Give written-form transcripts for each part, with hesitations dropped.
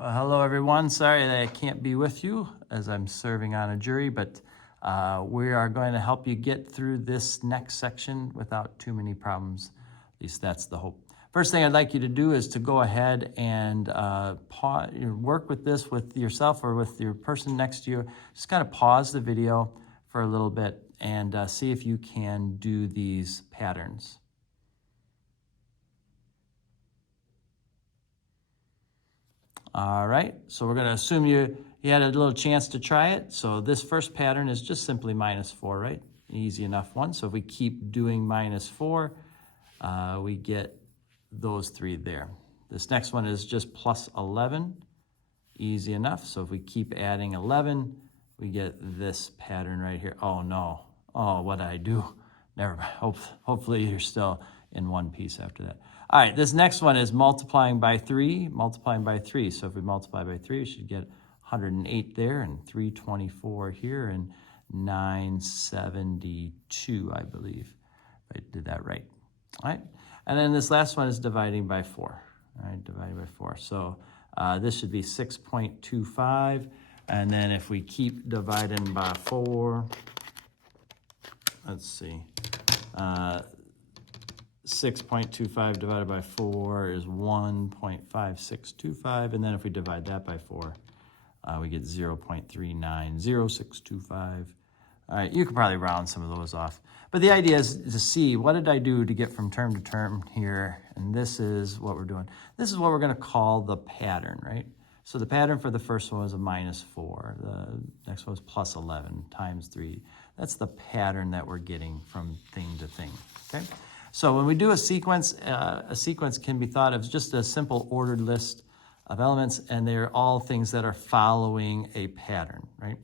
Well, hello everyone. Sorry that I can't be with you as I'm serving on a jury, but we are going to help you get through this next section without too many problems. At least that's the hope. First thing I'd like you to do is to go ahead and work with this with yourself or with your person next to you. Just kind of pause the video for a little bit and see if you can do these patterns. All right, so we're going to assume you had a little chance to try it. So this first pattern is just simply -4, right? Easy enough one. So if we keep doing -4, we get those three there. This next one is just +11, easy enough. So if we keep adding 11, we get this pattern right here. Oh no, oh, what did I do? Never mind, hopefully you're still in one piece after that. All right, this next one is multiplying by 3. So if we multiply by 3, we should get 108 there and 324 here and 972, I believe, if I did that right. All right, and then this last one is dividing by 4. All right, dividing by 4. So this should be 6.25, and then if we keep dividing by 4, let's see, 6.25 divided by 4 is 1.5625, and then if we divide that by 4, we get 0.390625. All right, you could probably round some of those off. But the idea is to see, what did I do to get from term to term here? And this is what we're doing. This is what we're going to call the pattern, right? So the pattern for the first one was a -4. The next one was +11 times 3. That's the pattern that we're getting from thing to thing, okay? So when we do a sequence can be thought of as just a simple ordered list of elements, and they're all things that are following a pattern, right?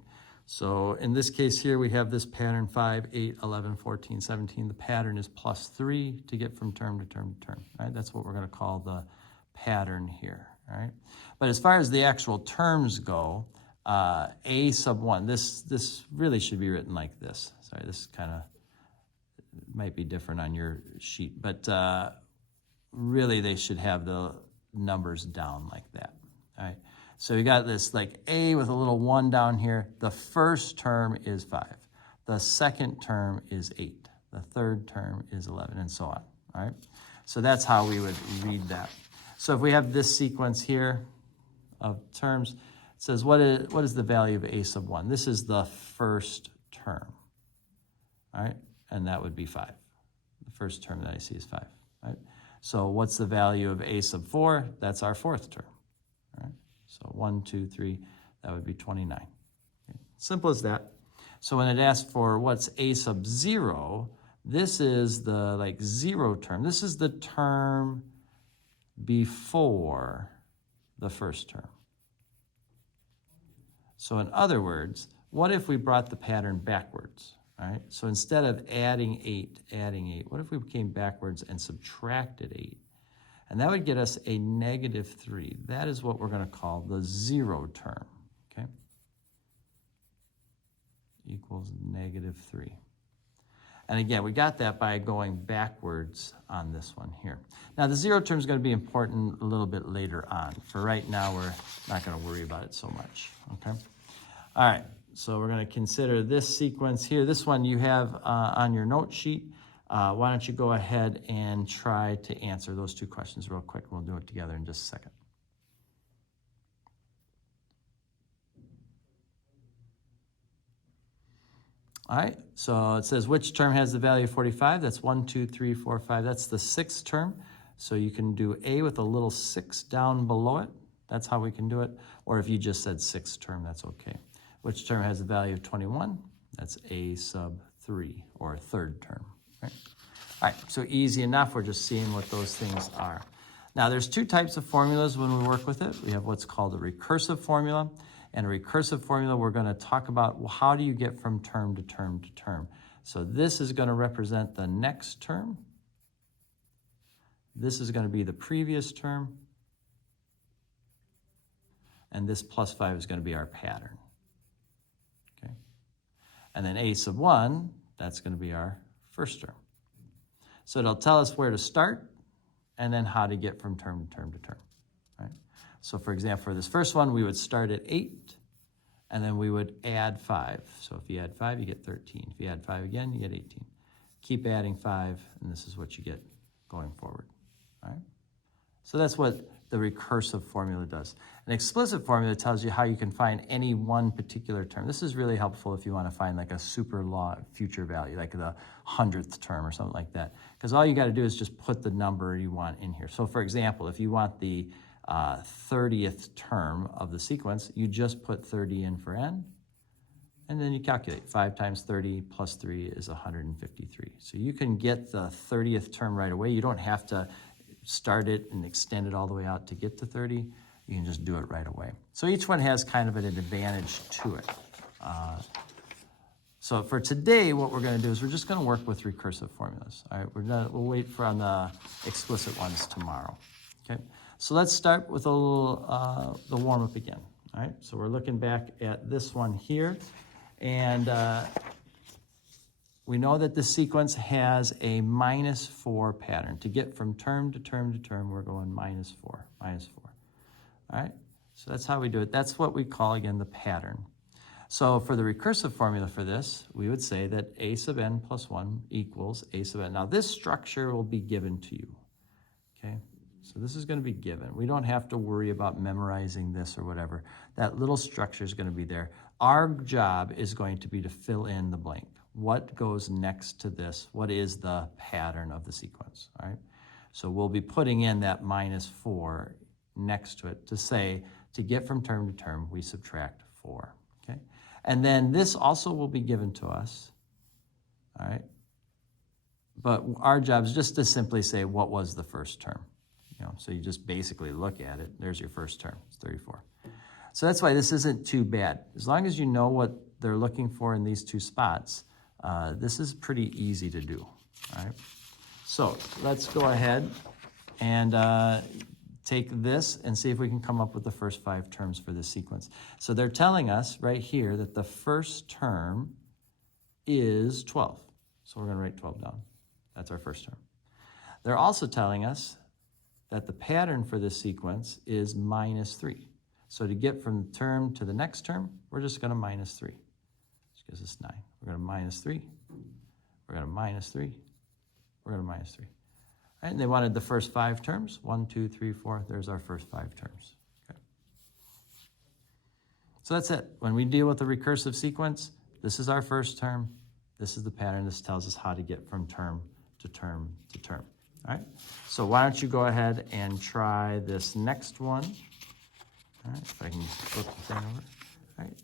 So in this case here, we have this pattern 5, 8, 11, 14, 17. The pattern is +3 to get from term to term to term, right? That's what we're going to call the pattern here, all right? But as far as the actual terms go, A sub 1, this really should be written like this. Sorry, this kind of might be different on your sheet, but really they should have the numbers down like that. All right, so you got this like A with a little 1 down here. The first term is 5. The second term is 8. The third term is 11, and so on. All right, so that's how we would read that. So if we have this sequence here of terms, it says what is the value of A sub 1? This is the first term. All right, and that would be 5. The first term that I see is 5, right? So what's the value of A sub 4? That's our fourth term, all right? So 1, 2, 3, that would be 29. Okay. Simple as that. So when it asks for what's A sub 0, this is the 0 term. This is the term before the first term. So in other words, what if we brought the pattern backwards? All right, so instead of adding 8, what if we came backwards and subtracted 8? And that would get us a -3. That is what we're going to call the 0 term, okay? Equals -3. And again, we got that by going backwards on this one here. Now, the 0 term is going to be important a little bit later on. For right now, we're not going to worry about it so much, okay? All right. So we're going to consider this sequence here. This one you have on your note sheet. Why don't you go ahead and try to answer those two questions real quick. We'll do it together in just a second. All right, so it says which term has the value of 45? That's 1, 2, 3, 4, 5. That's the sixth term. So you can do A with a little 6 down below it. That's how we can do it. Or if you just said sixth term, that's okay. Which term has the value of 21? That's A sub 3, or third term, right? All right, so easy enough. We're just seeing what those things are. Now, there's two types of formulas when we work with it. We have what's called a recursive formula. And a recursive formula, we're going to talk about, well, how do you get from term to term to term? So this is going to represent the next term. This is going to be the previous term. And this +5 is going to be our pattern. And then A sub 1, that's going to be our first term. So it'll tell us where to start and then how to get from term to term to term. Right? So for example, for this first one, we would start at 8, and then we would add 5. So if you add 5, you get 13. If you add 5 again, you get 18. Keep adding 5, and this is what you get going forward. All right? So that's what the recursive formula does. An explicit formula tells you how you can find any one particular term. This is really helpful if you want to find like a super long future value, like the 100th term or something like that. Because all you got to do is just put the number you want in here. So for example, if you want the 30th term of the sequence, you just put 30 in for n, and then you calculate. 5 times 30 plus 3 is 153. So you can get the 30th term right away. You don't have to start it and extend it all the way out to get to 30. You can just do it right away. So each one has kind of an advantage to it. So for today, what we're going to do is we're just going to work with recursive formulas. All right, we'll wait for on the explicit ones tomorrow. Okay, so let's start with a little the warm up again. All right, so we're looking back at this one here, and we know that the sequence has a -4 pattern. To get from term to term to term, we're going -4, -4. All right, so that's how we do it. That's what we call, again, the pattern. So for the recursive formula for this, we would say that a sub n plus 1 equals a sub n. Now this structure will be given to you, okay? So this is going to be given. We don't have to worry about memorizing this or whatever. That little structure is going to be there. Our job is going to be to fill in the blank. What goes next to this? What is the pattern of the sequence, all right? So we'll be putting in that -4 next to it to say, to get from term to term, we subtract 4, okay? And then this also will be given to us, all right? But our job is just to simply say, what was the first term? You know, so you just basically look at it. There's your first term, it's 34. So that's why this isn't too bad. As long as you know what they're looking for in these two spots, this is pretty easy to do, all right? So let's go ahead and take this and see if we can come up with the first 5 terms for this sequence. So they're telling us right here that the first term is 12. So we're going to write 12 down. That's our first term. They're also telling us that the pattern for this sequence is -3. So to get from the term to the next term, we're just going to -3. Which gives us 9. We're going to -3. We're going to -3. We're going to -3. Right, and they wanted the first 5 terms. 1, 2, 3, 4. There's our first 5 terms. Okay. So that's it. When we deal with the recursive sequence, this is our first term. This is the pattern. This tells us how to get from term to term to term. All right. So why don't you go ahead and try this next one. All right, if I can flip the thing over. All right.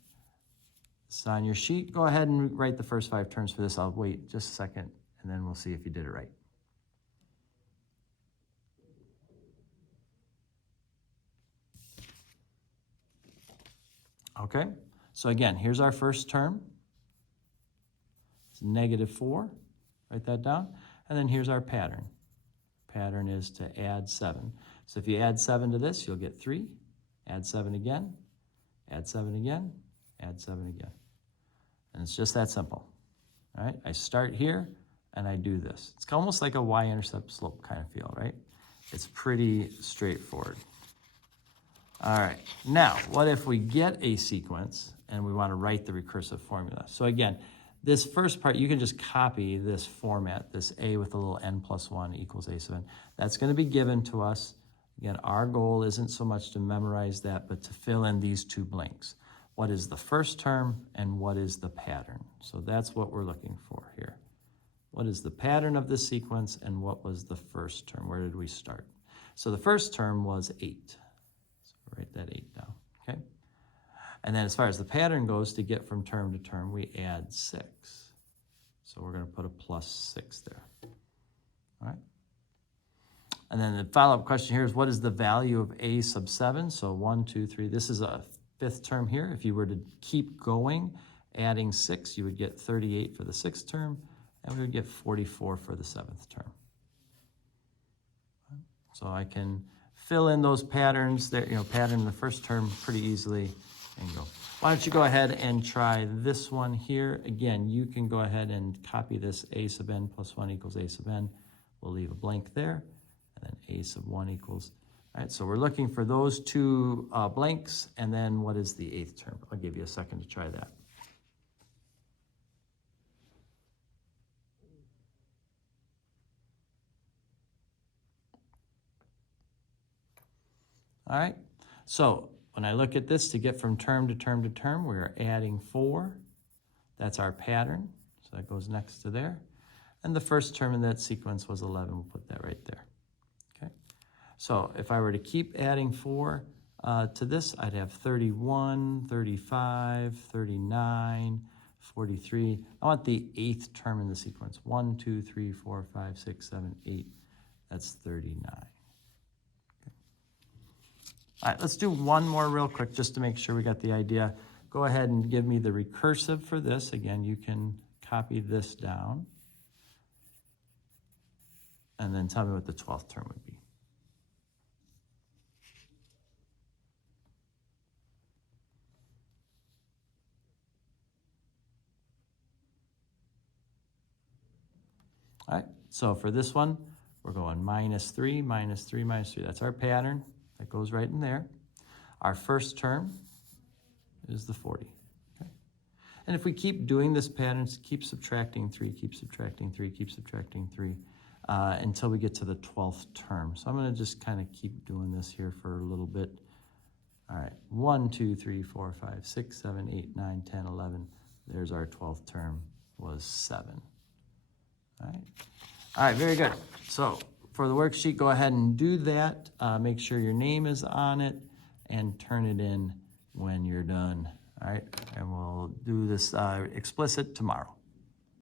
It's on your sheet. Go ahead and write the first 5 terms for this. I'll wait just a second, and then we'll see if you did it right. Okay, so again, here's our first term. It's -4. Write that down. And then here's our pattern. Pattern is to add 7. So if you add 7 to this, you'll get 3. Add 7 again. Add 7 again. Add 7 again. And it's just that simple. All right, I start here and I do this. It's almost like a y-intercept slope kind of feel, right? It's pretty straightforward. All right, now, what if we get a sequence and we want to write the recursive formula? So again, this first part, you can just copy this format, this a with a little n plus 1 equals a sub n. That's going to be given to us. Again, our goal isn't so much to memorize that, but to fill in these 2 blanks. What is the first term and what is the pattern? So that's what we're looking for here. What is the pattern of this sequence and what was the first term? Where did we start? So the first term was 8. Write that 8 down, okay? And then as far as the pattern goes, to get from term to term, we add 6. So we're going to put a +6 there, all right? And then the follow-up question here is, what is the value of a sub 7? So 1, 2, 3. This is a 5th term here. If you were to keep going, adding 6, you would get 38 for the 6th term, and we would get 44 for the 7th term. So I can fill in those patterns there, pattern in the first term pretty easily and go. Why don't you go ahead and try this one here. Again, you can go ahead and copy this a sub n plus 1 equals a sub n. We'll leave a blank there. And then a sub 1 equals All right, so we're looking for those two blanks, and then what is the 8th term? I'll give you a second to try that. All right, so when I look at this, to get from term to term to term, we're adding 4. That's our pattern, so that goes next to there. And the first term in that sequence was 11. We'll put that right there. Okay. So if I were to keep adding 4 to this, I'd have 31, 35, 39, 43. I want the 8th term in the sequence. 1, 2, 3, 4, 5, 6, 7, 8. That's 39. Okay. All right, let's do one more real quick just to make sure we got the idea. Go ahead and give me the recursive for this. Again, you can copy this down. And then tell me what the 12th term would be. All right, so for this one, we're going -3, -3, -3. That's our pattern. That goes right in there. Our first term is the 40. Okay? And if we keep doing this pattern, keep subtracting 3, keep subtracting 3, keep subtracting 3, until we get to the 12th term. So I'm going to just kind of keep doing this here for a little bit. All right, 1, 2, 3, 4, 5, 6, 7, 8, 9, 10, 11. There's our 12th term, was 7. All right, very good. So for the worksheet, go ahead and do that. Make sure your name is on it and turn it in when you're done. All right, and we'll do this explicit tomorrow.